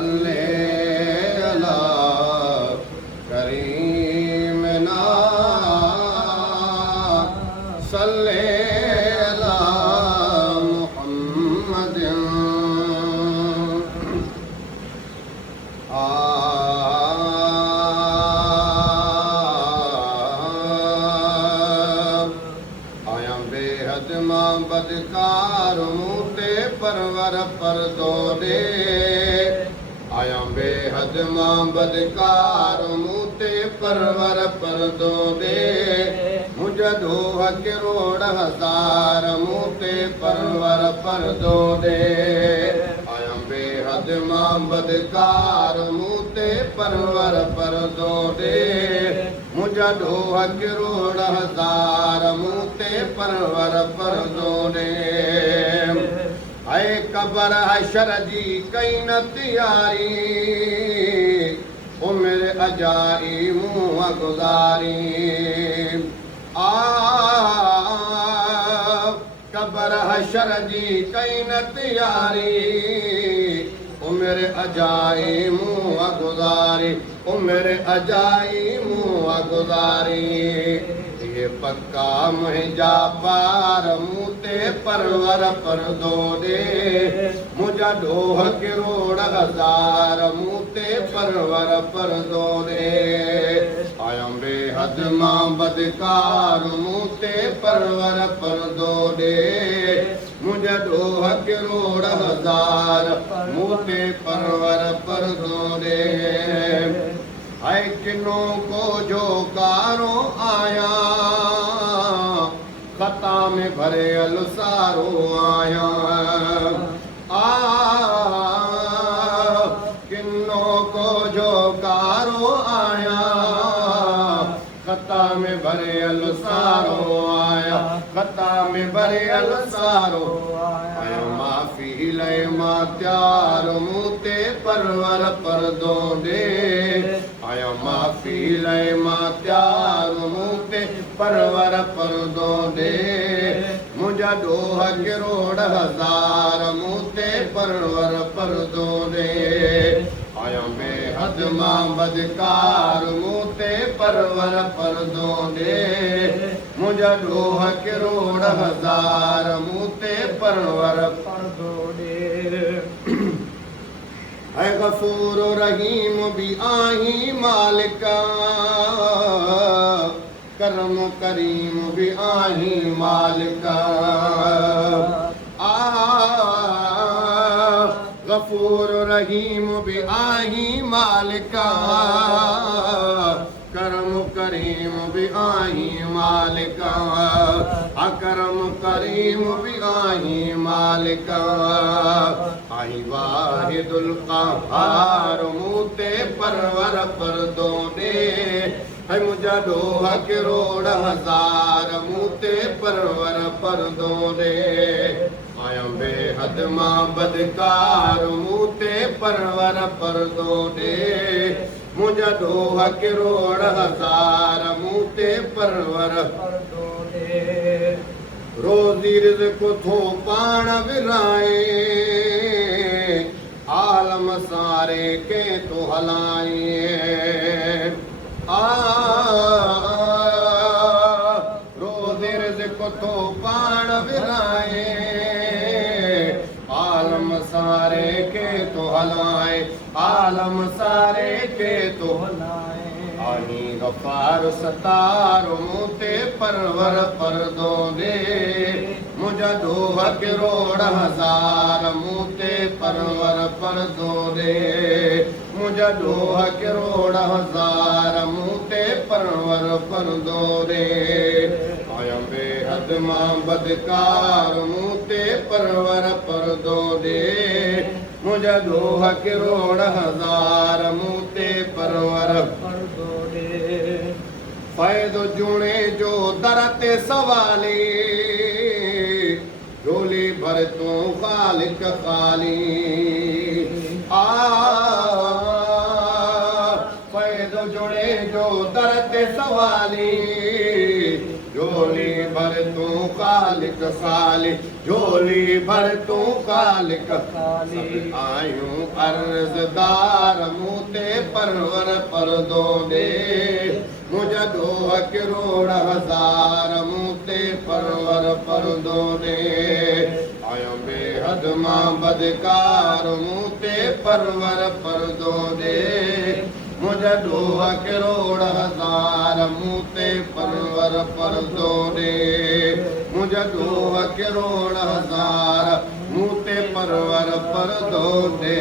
सल्ले अला करीमना सल्ले अला मुहम्मदिन आया बेहद मां बदकार मूं ते परवर परदो दे आया बेहद मां बदकार मूं ते परवर परदो दे मुझा दोह करोड़ हजार मूं ते परवर परदो दे आया बेहद मां बदकार मूं ते परवर परदो दे मुझा दोह करोड़ हजार मूं ते परवर परदो दे ऐ कबर हशर जी कई न तैयारी ओ मेरे अजाई मुँह गुज़ारी कबर हशर जी कई न तैयारी ओ मेरे अजाई मुँह गुज़ारी ओ मेरे अजाई मुँह गुज़ारी ये पक्का मुझा पार मूं ते परवर परदो दे मुझा दोह करोड़ हजार मूं ते परवर परदो दे आया बेहद मां बदकार मूं ते परवर परदो दे मुझा दोह करोड़ हजार मूं ते परवर परदो दे है किनों को जो कारो आया खता में भरे अलसारो आया किनों को जो कारो आया खता में भरे अलसारो आया खता में भरे अलसारो आया माफी लय मां त्यार मूं ते परवर परदो दे आया माफी लय मां त्यार मूं ते परवर परदो दे मुझा दोह करोड़ हजार मूं ते परवर परदो दे आया बेहद मां बदकार मूं ते परवर परदो दे मुझा दोह करोड़ हजार मूं ते परवर परदो दे ऐ गफूर रहीम भी आही मालिका करम करीम भी आही मालिका गफूर रहीम भी आही मालिका करम करीम भी आही मालिका अकरम करीम भी आही मालिका आई वाहिदुल क़हार मूं ते परवर परदो दे है मुझा दोह करोड़ हजार मूं ते परवर परदो दे आया बेहद मां बदकार मूं ते परवर परदो दे मुझा दोह करोड़ हजार मूं ते परवर परदो दे रोज़ी रिज़्क़ थो पाण विराए आलम सारे के तो हलाए रोज़ी रिज़्क़ थो पाण विराए आलम सारे के तो हलाए आलम सारे के तो हलाए आही गफ़ार सतार मूं ते परवर परदो दे मुझा दोह करोड़ हजार मूं ते परवर परदो दे मुझा दोह करोड़ हजार मूं ते परवर परदो दे आया बेहद मां बदकार मूं ते परवर परदो दे मुझा दोह करोड़ हजार मूं ते परवर परदो दे फ़ैज़ जुणे जो दर ते सवाली झोली भर तूं ख़ालिक ख़ाली फ़ैज़ जुणे जो दर ते सवाली झोली भर तूं ख़ालिक ख़ाली झोली भर तूं कालिक काली सब आयूं अर्ज़दार मूं ते परवर परदो ॾे मुंहिंजा ॾोह किरोड़ हज़ार मूं ते परवर परदो ॾे आयो बेहद मां बदकार मूं ते परवर परदो ॾे मुंहिंजा ॾोह किरोड़ हज़ार मूं ते परवर परदो ॾे मुंहिंजा ॾोह किरोड़ हज़ार मूं ते परवर परदो ॾे